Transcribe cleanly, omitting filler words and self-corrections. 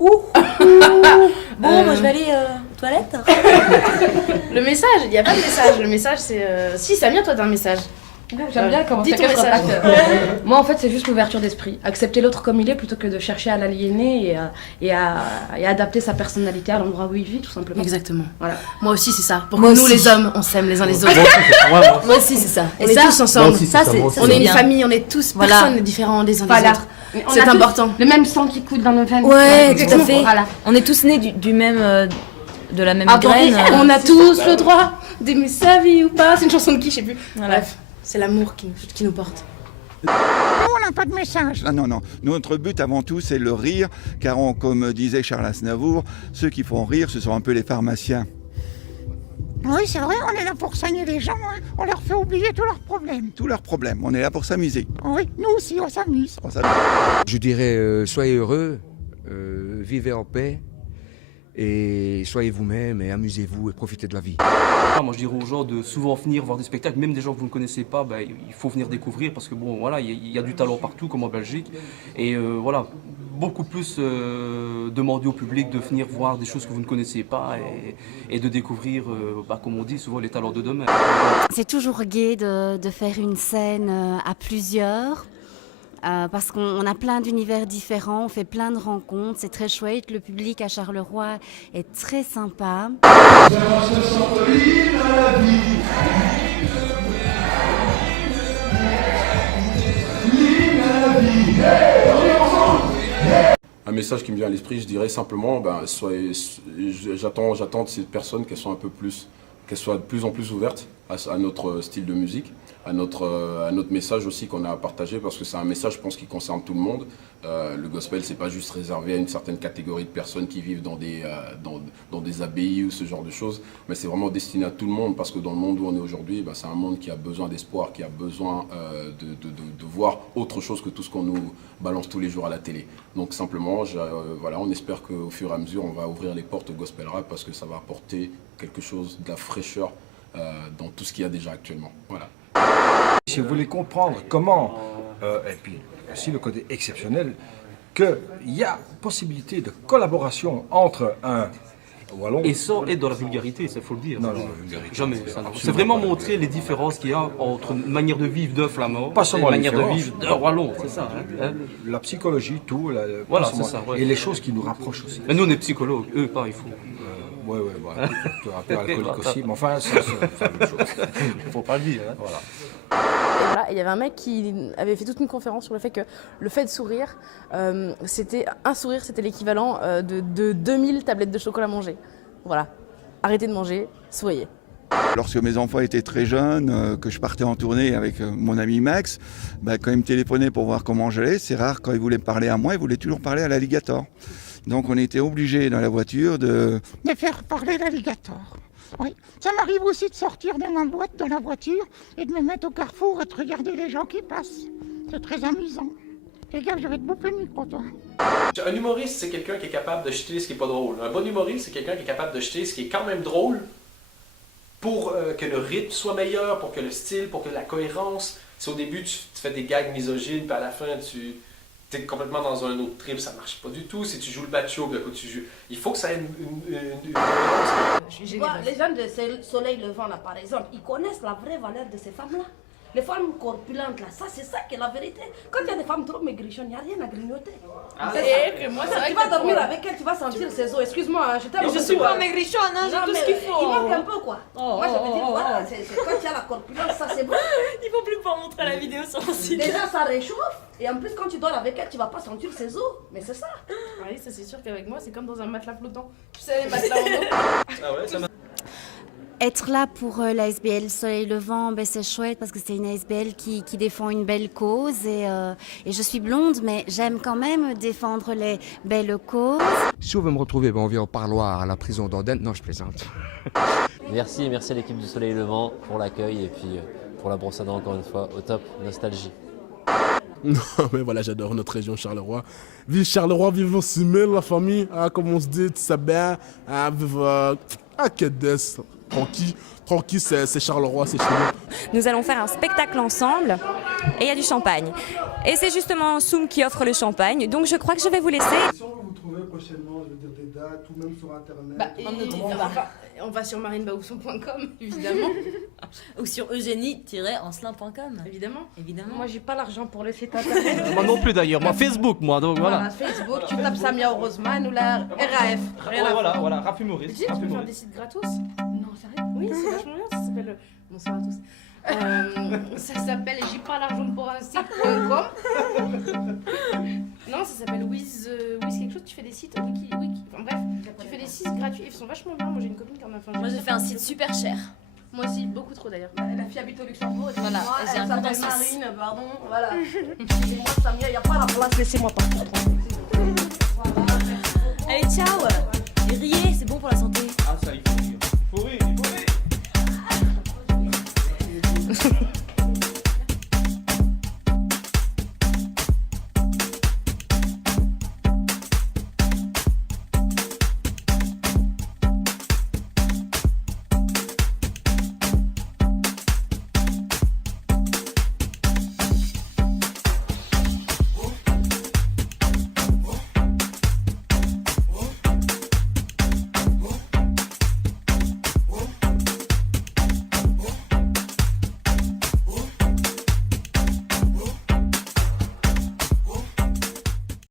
Ouh. Bon, moi je vais aller aux toilettes. Le message, il n'y a pas de message. Le message, c'est... Si, Samia, toi, t'as un message. J'aime bien comment dis ton chacun se message. retraite. Moi, en fait, c'est juste l'ouverture d'esprit. Accepter l'autre comme il est plutôt que de chercher à l'aliéner et à adapter sa personnalité à l'endroit où il vit, tout simplement. Exactement. Voilà. Moi aussi, c'est ça. Pour Moi que nous, aussi. les hommes, on s'aime les uns les autres. Moi aussi, c'est ça. On est tous ensemble. Ça, c'est On est une bien. famille, on est tous, Voilà. personne n'est différent des uns des Voilà. autres. On C'est a tous important. Le même sang qui coule dans nos veines. Ouais, tout à fait. Voilà. On est tous nés du même, de la même Attends, graine. on a tous le droit d'aimer sa vie ou pas. C'est une chanson de qui, je sais plus. Voilà. Bref, c'est l'amour qui nous porte. Nous, on n'a pas de message. Ah non, non. Notre but avant tout, c'est le rire, car comme disait Charles Aznavour, ceux qui font rire, ce sont un peu les pharmaciens. Oui, c'est vrai, on est là pour soigner les gens, hein. On leur fait oublier tous leurs problèmes. Tous leurs problèmes, on est là pour s'amuser. Oui, nous aussi, on s'amuse. Je dirais, soyez heureux, vivez en paix, et soyez vous-même, et amusez-vous, et profitez de la vie. Moi je dirais aux gens de souvent venir voir des spectacles, même des gens que vous ne connaissez pas, il faut venir découvrir parce que bon voilà, il y a du talent partout comme en Belgique et voilà, beaucoup plus demander au public de venir voir des choses que vous ne connaissez pas et de découvrir, comme on dit souvent, les talents de demain. C'est toujours gai de faire une scène à plusieurs. Parce qu'on a plein d'univers différents, on fait plein de rencontres, c'est très chouette. Le public à Charleroi est très sympa. Un message qui me vient à l'esprit, je dirais simplement, j'attends de ces personnes qu'elles soient qu'elles soient de plus en plus ouvertes à notre style de musique, à notre message aussi qu'on a à partager, parce que c'est un message, je pense, qui concerne tout le monde. Le gospel, c'est pas juste réservé à une certaine catégorie de personnes qui vivent dans des abbayes ou ce genre de choses, mais c'est vraiment destiné à tout le monde, parce que dans le monde où on est aujourd'hui, c'est un monde qui a besoin d'espoir, qui a besoin de voir autre chose que tout ce qu'on nous balance tous les jours à la télé. Donc simplement, on espère qu'au fur et à mesure, on va ouvrir les portes au gospel rap, parce que ça va apporter quelque chose, de la fraîcheur dans tout ce qu'il y a déjà actuellement. Voilà. Si vous voulez comprendre comment, et puis aussi le côté exceptionnel, qu'il y a possibilité de collaboration entre un Wallon... Et dans la vulgarité, il faut le dire. Non, vulgarité. Jamais. C'est vraiment montrer les différences qu'il y a entre une manière de vivre d'un flamand Pas et seulement une manière de différences. vivre d'un wallon, c'est ça. Hein. La psychologie, tout. Voilà, pas c'est seulement- ça, ouais. Et les choses qui nous rapprochent aussi. Mais nous, on est psychologues, eux, pas, il faut. Ouais, tu es un peu alcoolique aussi, mais enfin, c'est la même chose. Faut pas le dire. Hein. Voilà. Et voilà, il y avait un mec qui avait fait toute une conférence sur le fait que le fait de sourire, c'était l'équivalent de 2000 tablettes de chocolat mangées. Voilà, arrêtez de manger, souriez. Lorsque mes enfants étaient très jeunes, que je partais en tournée avec mon ami Max, quand ils me téléphonaient pour voir comment j'allais, c'est rare, quand ils voulaient me parler à moi, ils voulaient toujours parler à l'alligator. Donc on était obligés dans la voiture de faire parler l'alligator. Oui, ça m'arrive aussi de sortir de ma boîte dans la voiture et de me mettre au carrefour et de regarder les gens qui passent. C'est très amusant. Les gars, je vais te bouffer le micro, toi. Un humoriste, c'est quelqu'un qui est capable de jeter ce qui est pas drôle. Un bon humoriste, c'est quelqu'un qui est capable de jeter ce qui est quand même drôle pour que le rythme soit meilleur, pour que le style, pour que la cohérence. Si au début tu fais des gags misogynes, puis à la fin tu es complètement dans un autre trip, ça marche pas du tout. Si tu joues le macho, puis coup tu joues. Il faut que ça ait une cohérence. Les gens de Soleil Levant, là, par exemple, ils connaissent la vraie valeur de ces femmes-là. Les femmes corpulentes, là, ça, c'est ça qui est la vérité. Quand il y a des femmes trop maigrichonnes, il n'y a rien à grignoter. Et que moi, c'est vrai Tu que vas dormir avec elle, tu vas sentir ses os. Excuse-moi, je t'aime. Je suis pas maigrichonne, hein, j'ai tout ce qu'il faut. Il manque un peu, quoi. Moi, je veux dire, voilà, quand il y a la corpulence, ça, c'est bon. Il faut plus pas montrer la vidéo sur le site. Déjà, ça réchauffe. Et en plus, quand tu dors avec elle, tu vas pas sentir ses os. Mais c'est ça. Oui, ça c'est sûr qu'avec moi, c'est comme dans un matelas flottant. Tu sais, les matelas en eau. Ah ouais, ça Être là pour la SBL Soleil Levant, c'est chouette parce que c'est une SBL qui défend une belle cause et je suis blonde mais j'aime quand même défendre les belles causes. Si on veut me retrouver, on vient au parloir à la prison d'Andenne. Non, je plaisante. Merci à l'équipe du Soleil Levant pour l'accueil et puis pour la brosse à dents encore une fois, au top, nostalgie. Non, mais voilà, j'adore notre région Charleroi. Vive Charleroi, vive Simel, la famille, comme on se dit, c'est bien, vive Kedes, tranquille, c'est Charleroi, c'est chez nous. Nous allons faire un spectacle ensemble et il y a du champagne. Et c'est justement Soum qui offre le champagne, donc je crois que je vais vous laisser. Si on veut vous trouver prochainement, je veux dire des dates ou même sur internet? Bah, on va sur marinebaousson.com, évidemment. Ou sur eugénie-ancelin.com. Évidemment. Évidemment. Moi, j'ai pas l'argent pour le site internet. Moi non plus d'ailleurs, moi Facebook, moi, donc voilà. Facebook, tu tapes Samia Orozman ou la RAF. Rien à foutre. Voilà, rap humoriste. Tu veux faire des sites gratos? Non, sérieux? Oui, c'est vachement bien, ça s'appelle... Bonsoir à tous. Ça s'appelle j'ai pas l'argent pour un site.com. Non, ça s'appelle Wiz quelque chose, tu fais des sites wiki, enfin bref, tu fais des sites gratuits, ils sont vachement bien. Moi j'ai une copine qui en a fait un. Moi j'ai fait un site super cher. Moi aussi, beaucoup trop d'ailleurs. La fille habite au Luxembourg, et Voilà, moi, et j'ai elle un compte en s'appelle Suisse. Marine, pardon, voilà. Excusez-moi Samia, il n'y a pas la place, laissez-moi partir tranquille. Allez, ciao. Et riez, c'est bon pour la santé. Ah, ça y est.